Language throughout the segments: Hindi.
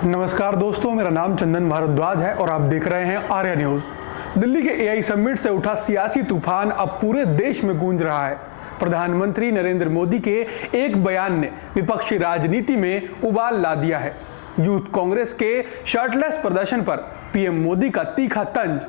नमस्कार दोस्तों, मेरा नाम चंदन भारद्वाज है और आप देख रहे हैं आर्या न्यूज। दिल्ली के एआई समिट से उठा सियासी तूफान अब पूरे देश में गूंज रहा है। प्रधानमंत्री नरेंद्र मोदी के एक बयान ने विपक्षी राजनीति में उबाल ला दिया है। यूथ कांग्रेस के शर्टलेस प्रदर्शन पर पीएम मोदी का तीखा तंज।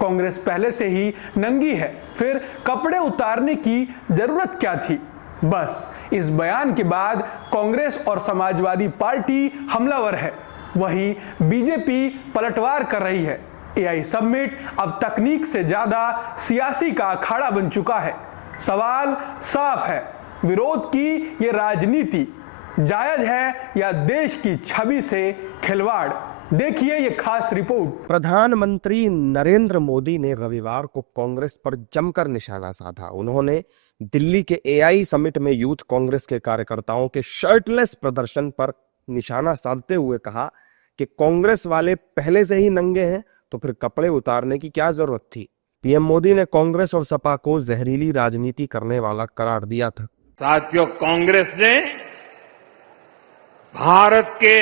कांग्रेस पहले से ही नंगी है, फिर कपड़े उतारने की जरूरत क्या थी? बस इस बयान के बाद कांग्रेस और समाजवादी पार्टी हमलावर है, वहीं बीजेपी पलटवार कर रही है। एआई समिट अब तकनीक से ज्यादा सियासी का अखाड़ा बन चुका है। सवाल साफ है, विरोध की ये राजनीति जायज है या देश की छवि से खिलवाड़? देखिए ये खास रिपोर्ट। प्रधानमंत्री नरेंद्र मोदी ने रविवार को कांग्रेस पर जमकर निशाना साधा। उन्होंने दिल्ली के एआई समिट में यूथ कांग्रेस के कार्यकर्ताओं के शर्टलेस प्रदर्शन पर निशाना साधते हुए कहा कि कांग्रेस वाले पहले से ही नंगे हैं, तो फिर कपड़े उतारने की क्या जरूरत थी। पीएम मोदी ने कांग्रेस और सपा को जहरीली राजनीति करने वाला करार दिया था। साथियों, कांग्रेस ने भारत के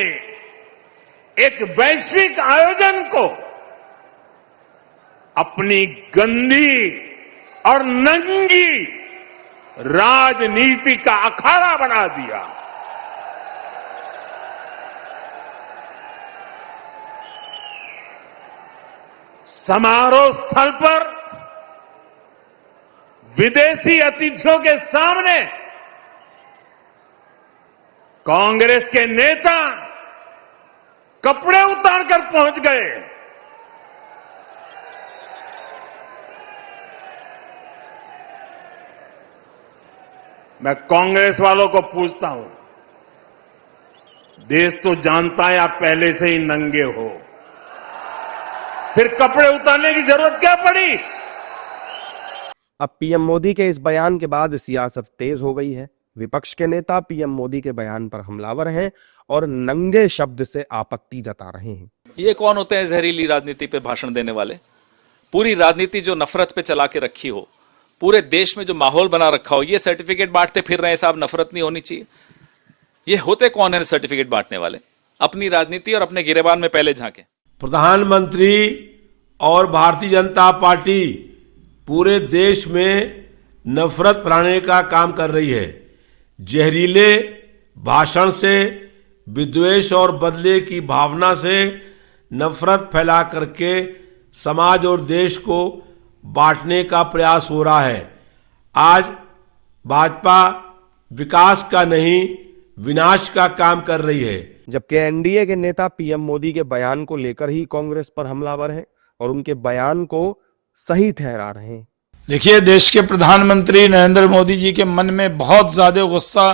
एक वैश्विक आयोजन को अपनी गंदी और नंगी राजनीति का अखाड़ा बना दिया। समारोह स्थल पर विदेशी अतिथियों के सामने कांग्रेस के नेता कपड़े उतारकर पहुंच गए। मैं कांग्रेस वालों को पूछता हूं, देश तो जानता है आप पहले से ही नंगे हो, फिर कपड़े उतारने की जरूरत क्या पड़ी? अब पीएम मोदी के इस बयान के बाद सियासत तेज हो गई है। विपक्ष के नेता पीएम मोदी के बयान पर हमलावर हैं और नंगे शब्द से आपत्ति जता रहे हैं। ये कौन होते हैं जहरीली राजनीति पे भाषण देने वाले? पूरी राजनीति जो नफरत पे चला के रखी हो, पूरे देश में जो माहौल बना रखा हो, ये सर्टिफिकेट बांटते फिर रहे हैं साहब, नफरत नहीं होनी चाहिए। ये होते कौन है सर्टिफिकेट बांटने वाले? अपनी राजनीति और अपने गिरेबान में पहले झांके। प्रधानमंत्री और भारतीय जनता पार्टी पूरे देश में नफरत फैलाने का काम कर रही है। जहरीले भाषण से, विद्वेष और बदले की भावना से नफरत फैला करके समाज और देश को बांटने का प्रयास हो रहा है। आज भाजपा विकास का नहीं, विनाश का काम कर रही है। जबकि एनडीए के नेता पीएम मोदी के बयान को लेकर ही कांग्रेस पर हमलावर हैं और उनके बयान को सही ठहरा रहे हैं। देखिए, देश के प्रधानमंत्री नरेंद्र मोदी जी के मन में बहुत ज्यादा गुस्सा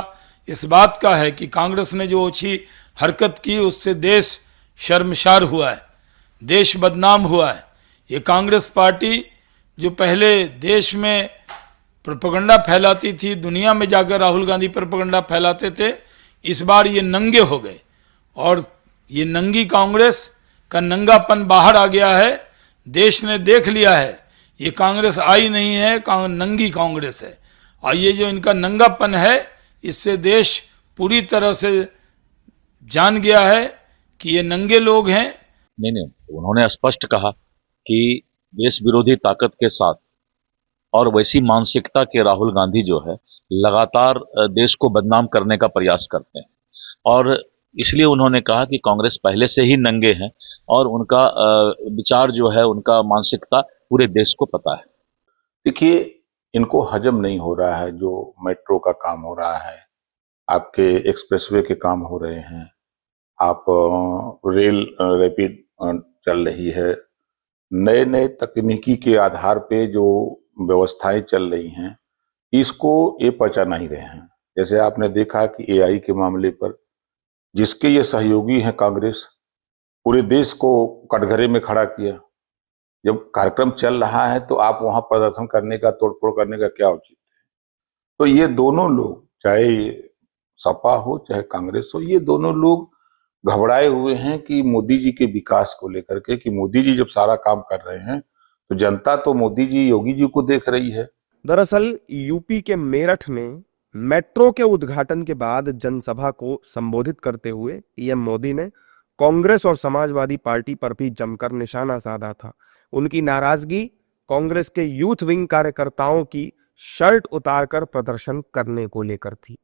इस बात का है कि कांग्रेस ने जो ओछी हरकत की उससे देश शर्मसार हुआ है, देश बदनाम हुआ है। ये कांग्रेस पार्टी जो पहले देश में प्रोपेगेंडा फैलाती थी, दुनिया में जाकर राहुल गांधी प्रोपेगेंडा फैलाते थे, इस बार ये नंगे हो गए और ये नंगी कांग्रेस का नंगापन बाहर आ गया है। देश ने देख लिया है ये कांग्रेस आई नहीं है, नंगी कांग्रेस है। और ये जो इनका नंगापन है, इससे देश पूरी तरह से जान गया है कि ये नंगे लोग हैं। नहीं, उन्होंने स्पष्ट कहा कि देश विरोधी ताकत के साथ और वैसी मानसिकता के राहुल गांधी जो है लगातार देश को बदनाम करने का प्रयास करते हैं, और इसलिए उन्होंने कहा कि कांग्रेस पहले से ही नंगे हैं और उनका विचार जो है, उनका मानसिकता पूरे देश को पता है। देखिए, इनको हजम नहीं हो रहा है जो मेट्रो का काम हो रहा है, आपके एक्सप्रेसवे के काम हो रहे हैं, आप रेल रैपिड चल रही है, नए नए तकनीकी के आधार पे जो व्यवस्थाएं चल रही हैं, इसको ये पचा नहीं रहे हैं। जैसे आपने देखा कि एआई के मामले पर जिसके ये सहयोगी हैं कांग्रेस, पूरे देश को कटघरे में खड़ा किया। जब कार्यक्रम चल रहा है तो आप वहां प्रदर्शन करने का, तोड़फोड़ करने का क्या उचित है? तो ये दोनों लोग, चाहे सपा हो चाहे कांग्रेस हो, ये दोनों लोग घबराए हुए हैं कि मोदी जी के विकास को लेकर के, कि मोदी जी जब सारा काम कर रहे हैं तो जनता तो मोदी जी, योगी जी को देख रही है। दरअसल यूपी के मेरठ में मेट्रो के उद्घाटन के बाद जनसभा को संबोधित करते हुए पीएम मोदी ने कांग्रेस और समाजवादी पार्टी पर भी जमकर निशाना साधा था। उनकी नाराजगी कांग्रेस के यूथ विंग कार्यकर्ताओं की शर्ट उतारकर प्रदर्शन करने को लेकर थी।